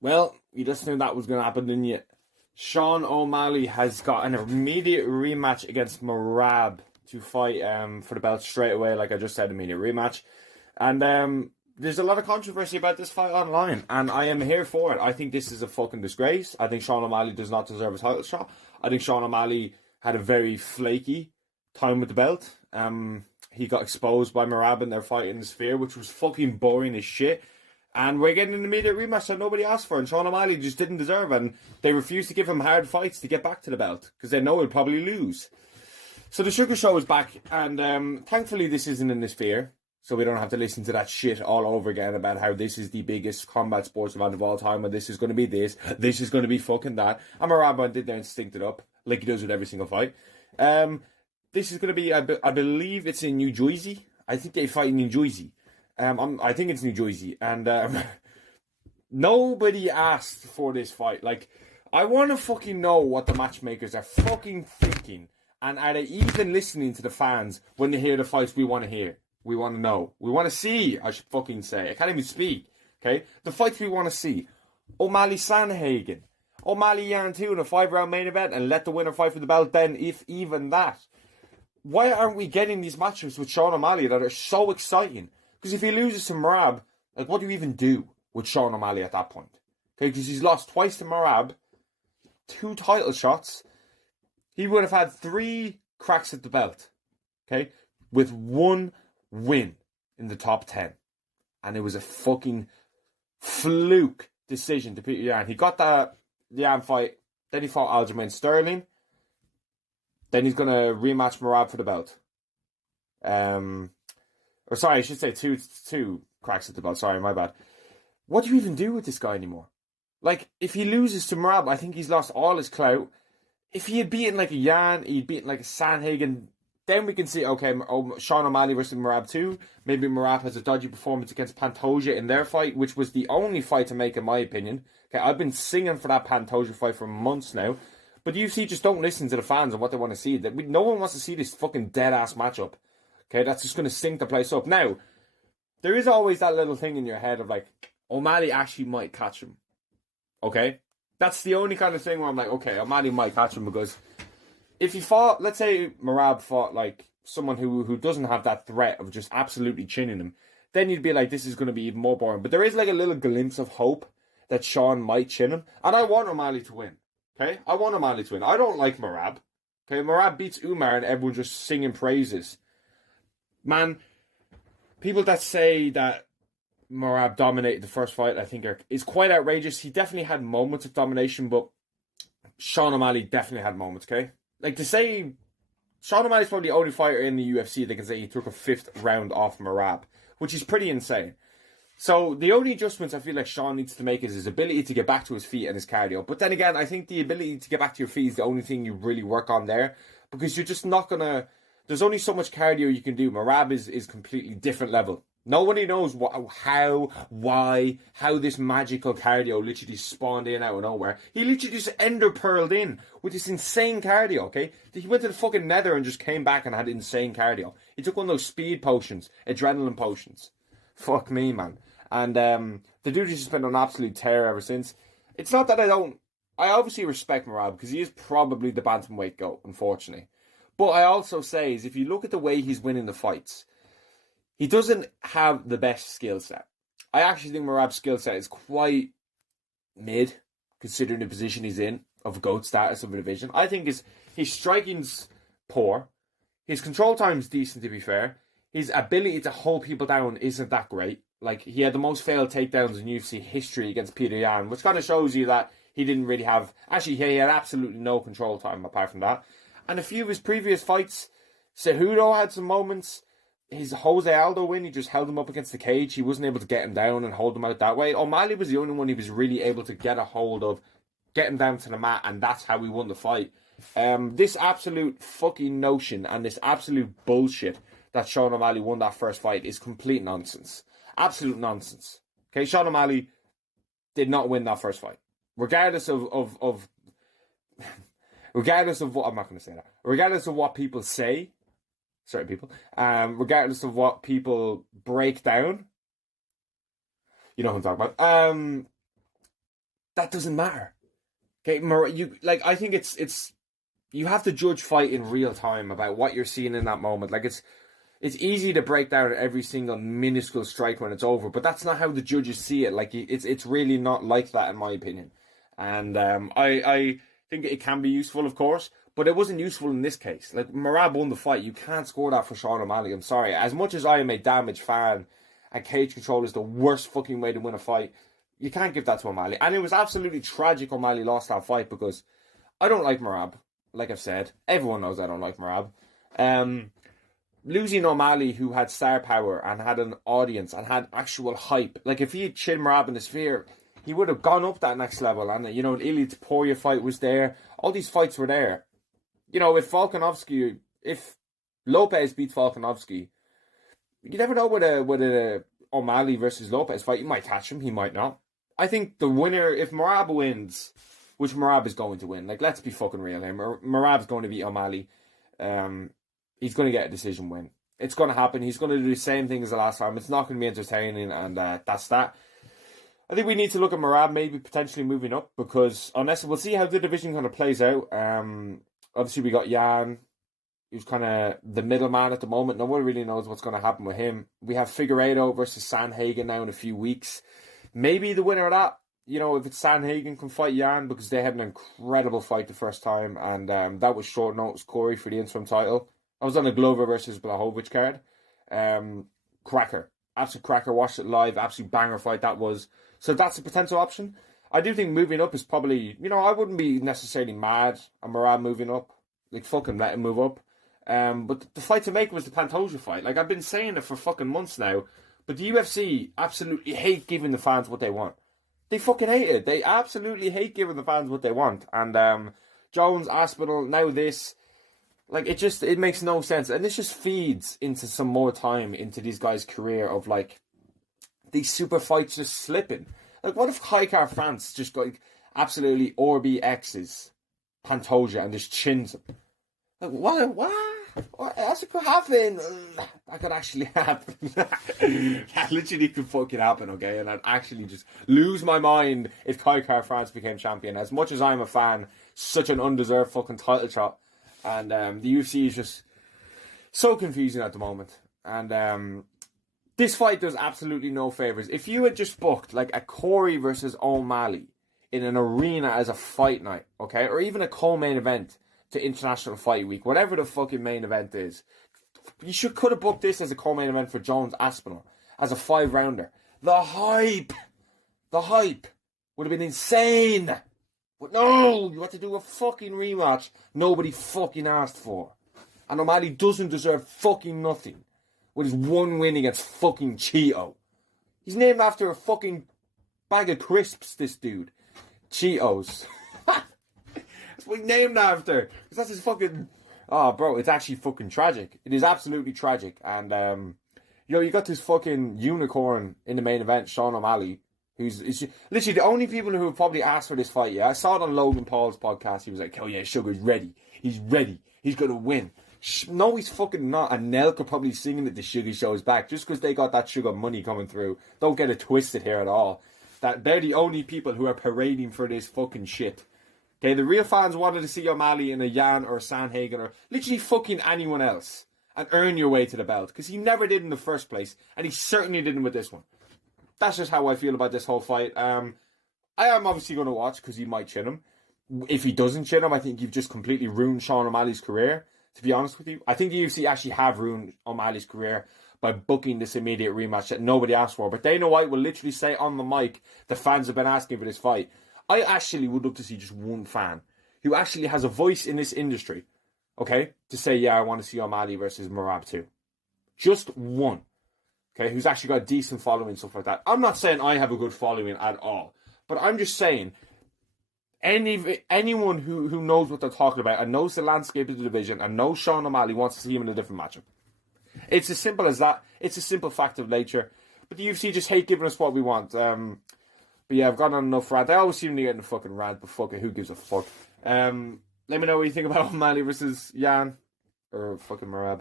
Well, you just knew that was going to happen, didn't you? Sean O'Malley has got an immediate rematch against Merab to fight for the belt straight away. Like I just said, immediate rematch. And there's a lot of controversy about this fight online, and I am here for it. I think this is a fucking disgrace. I think Sean O'Malley does not deserve a title shot. I think Sean O'Malley had a very flaky time with the belt. He got exposed by Merab in their fight in the Sphere, which was fucking boring as shit. And we're getting an immediate rematch that nobody asked for, and Sean O'Malley just didn't deserve, and they refused to give him hard fights to get back to the belt because they know he'll probably lose. So the Sugar Show is back, and thankfully this isn't in the Sphere, so we don't have to listen to that shit all over again about how this is the biggest combat sports event of all time, and this is going to be this is going to be fucking that. And Merab went in there and stinked it up, like he does with every single fight. This is going to be, I believe it's in New Jersey. I think they fight in New Jersey. I think it's New Jersey, and nobody asked for this fight. Like, I want to fucking know what the matchmakers are fucking thinking, and are they even listening to the fans when they hear the fights we want to hear? We want to know. We want to see, I should fucking say. I can't even speak, okay? The fights we want to see. O'Malley Sanhagen. O'Malley Yan 2 in a 5-round main event, and let the winner fight for the belt then, if even that. Why aren't we getting these matches with Sean O'Malley that are so exciting? Because if he loses to Merab, like, what do you even do with Sean O'Malley at that point? Okay, because he's lost twice to Merab, 2 title shots. He would have had 3 cracks at the belt, okay, with 1 win in the top 10. And it was a fucking fluke decision to Peter Yan. He got the Yan fight, then he fought Aljamain Sterling, then he's going to rematch Merab for the belt. Or sorry, I should say two cracks at the belt. Sorry, my bad. What do you even do with this guy anymore? Like, if he loses to Merab, I think he's lost all his clout. If he had beaten like a Yan, he'd beaten like a Sanhagen, then we can see, okay, Sean O'Malley versus Merab 2. Maybe Merab has a dodgy performance against Pantoja in their fight, which was the only fight to make, in my opinion. Okay, I've been singing for that Pantoja fight for months now. But the UFC just don't listen to the fans and what they want to see. No one wants to see this fucking dead-ass matchup. Okay, that's just going to stink the place up. Now, there is always that little thing in your head of like, O'Malley actually might catch him. Okay? That's the only kind of thing where I'm like, okay, O'Malley might catch him, because if he fought, let's say Merab fought like someone who doesn't have that threat of just absolutely chinning him, then you'd be like, this is going to be even more boring. But there is like a little glimpse of hope that Sean might chin him. And I want O'Malley to win. Okay? I want O'Malley to win. I don't like Merab. Okay? Merab beats Umar and everyone's just singing praises. Man, people that say that Merab dominated the first fight, I think is quite outrageous. He definitely had moments of domination, but Sean O'Malley definitely had moments, okay? Like, to say Sean O'Malley's probably the only fighter in the UFC that can say he took a 5th round off Merab, which is pretty insane. So the only adjustments I feel like Sean needs to make is his ability to get back to his feet and his cardio. But then again, I think the ability to get back to your feet is the only thing you really work on there, because you're just not going to... There's only so much cardio you can do. Merab is completely different level. Nobody knows how this magical cardio literally spawned in out of nowhere. He literally just ender pearled in with this insane cardio, okay? He went to the fucking nether and just came back and had insane cardio. He took one of those speed potions, adrenaline potions. Fuck me, man. And the dude has just been on absolute tear ever since. It's not that I obviously respect Merab, because he is probably the bantamweight GOAT, unfortunately. But I also say, is if you look at the way he's winning the fights, he doesn't have the best skill set. I actually think Merab's skill set is quite mid, considering the position he's in, of GOAT status of a division. I think his striking's poor. His control time's decent, to be fair. His ability to hold people down isn't that great. Like, he had the most failed takedowns in UFC history against Peter Yan, which kind of shows you that he didn't really have... Actually, he had absolutely no control time apart from that. And a few of his previous fights, Cejudo had some moments. His Jose Aldo win, he just held him up against the cage. He wasn't able to get him down and hold him out that way. O'Malley was the only one he was really able to get a hold of, get him down to the mat, and that's how he won the fight. This absolute fucking notion and this absolute bullshit that Sean O'Malley won that first fight is complete nonsense. Absolute nonsense. Okay, Sean O'Malley did not win that first fight. Regardless of regardless of what... I'm not going to say that. Regardless of what people say... Certain people. Regardless of what people break down... You know what I'm talking about. that doesn't matter. Okay, I think it's you have to judge fight in real time about what you're seeing in that moment. Like it's easy to break down every single minuscule strike when it's over, but that's not how the judges see it. Like it's really not like that in my opinion. And I think it can be useful, of course, but it wasn't useful in this case. Like Merab won the fight. You can't score that for Sean O'Malley. I'm sorry. As much as I am a damaged fan, and cage control is the worst fucking way to win a fight, you can't give that to O'Malley. And it was absolutely tragic O'Malley lost that fight because I don't like Merab. Like I've said, everyone knows I don't like Merab. Losing O'Malley, who had star power and had an audience and had actual hype. Like if he had chinned Merab in the Sphere, he would have gone up that next level. And you know, an Ilia Topuria fight was there. All these fights were there. You know, if Lopez beats Volkanovski, you never know with a O'Malley versus Lopez fight. You might catch him, he might not. I think the winner, if Merab wins, which Merab is going to win, like let's be fucking real here. Merab's going to beat O'Malley. He's going to get a decision win. It's going to happen. He's going to do the same thing as the last time. It's not going to be entertaining, and that's that. I think we need to look at Merab maybe potentially moving up because unless we'll see how the division kind of plays out. Obviously, we got Jan, who's kind of the middleman at the moment. No one really knows what's going to happen with him. We have Figueiredo versus Sandhagen now in a few weeks. Maybe the winner of that, you know, if it's Sandhagen can fight Jan because they had an incredible fight the first time, and that was short notice, Corey, for the interim title. I was on a Glover versus Blachowicz card. Cracker. Absolute cracker. Watched it live. Absolute banger fight that was. So that's a potential option. I do think moving up is probably, you know, I wouldn't be necessarily mad at Merab moving up. Like, fucking let him move up. But the fight to make was the Pantoja fight. Like, I've been saying it for fucking months now. But the UFC absolutely hate giving the fans what they want. They fucking hate it. They absolutely hate giving the fans what they want. And Jones, Aspinall, now this. Like, it makes no sense. And this just feeds into some more time into these guys' career of, like, these super fights just slipping. Like, what if Haikar France just got like, absolutely Orbi X's Pantoja and just chins him? Like, what else could happen? That could actually happen. That literally could fucking happen, okay? And I'd actually just lose my mind if Haikar France became champion. As much as I'm a fan, such an undeserved fucking title shot. And the UFC is just so confusing at the moment. And this fight does absolutely no favours. If you had just booked like a Corey versus O'Malley in an arena as a fight night, okay, or even a co-main event to International Fight Week, whatever the fucking main event is, you could have booked this as a co-main event for Jones Aspinall as a 5-rounder. The hype would have been insane. But no, you had to do a fucking rematch nobody fucking asked for. And O'Malley doesn't deserve fucking nothing with his one win against fucking Cheeto. He's named after a fucking bag of crisps, this dude. Cheetos. That's what he's named after. Because that's his fucking... Oh, bro, it's actually fucking tragic. It is absolutely tragic. And, you know, you got this fucking unicorn in the main event, Sean O'Malley, who's literally the only people who have probably asked for this fight, yeah? I saw it on Logan Paul's podcast. He was like, oh yeah, Sugar's ready. He's ready. He's going to win. No, he's fucking not. And Nell could probably sing that the Sugar Show's back just because they got that Sugar money coming through. Don't get it twisted here at all. That they're the only people who are parading for this fucking shit. Okay, the real fans wanted to see O'Malley in a Jan or a Sandhagen or literally fucking anyone else and earn your way to the belt because he never did in the first place and he certainly didn't with this one. That's just how I feel about this whole fight. I am obviously going to watch because he might chin him. If he doesn't chin him, I think you've just completely ruined Sean O'Malley's career. To be honest with you, I think the UFC actually have ruined O'Malley's career by booking this immediate rematch that nobody asked for. But Dana White will literally say on the mic, the fans have been asking for this fight. I actually would love to see just one fan who actually has a voice in this industry, okay, to say, yeah, I want to see O'Malley versus Merab too. Just one, okay, who's actually got a decent following and stuff like that. I'm not saying I have a good following at all, but I'm just saying anyone who knows what they're talking about and knows the landscape of the division and knows Sean O'Malley wants to see him in a different matchup. It's as simple as that. It's a simple fact of nature. But the UFC just hate giving us what we want. But yeah, I've gone on enough rant. I always seem to get in a fucking rant, but fuck it, who gives a fuck? Let me know what you think about O'Malley versus Jan or fucking Merab.